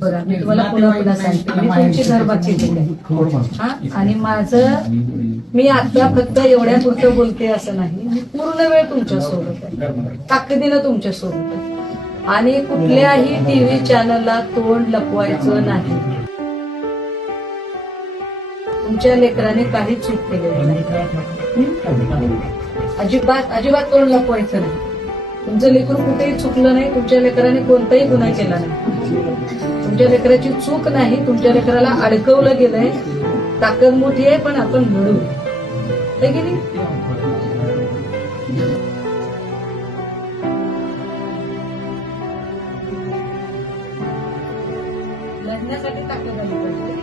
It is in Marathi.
बघा मी तुम्हाला पुन्हा पुन्हा सांगते, मी तुमची घरबाची आहे. आणि माझं मी आता फक्त एवढ्या पुरतं बोलते असं नाही, मी पूर्ण वेळ तुमच्या सोबत आहे, ताकदीनं तुमच्या सोबत आहे. आणि कुठल्याही टीव्ही चॅनलला तोंड लपवायचं नाही. तुमच्या लेकराने काही चूक केलेली नाही, अजिबात अजिबात तोंड लपवायचं नाही. तुमचं लेकरू कुठेही चुकलं नाही, तुमच्या लेकराने कोणताही गुन्हा केला नाही, तुमच्या लेकराची चूक नाही. तुमच्या लेकराला अडकवलं गेलंय, ताकद मोठी आहे, पण आपण लढू है की नाही. लढण्यासाठी ताकद आली पाहिजे.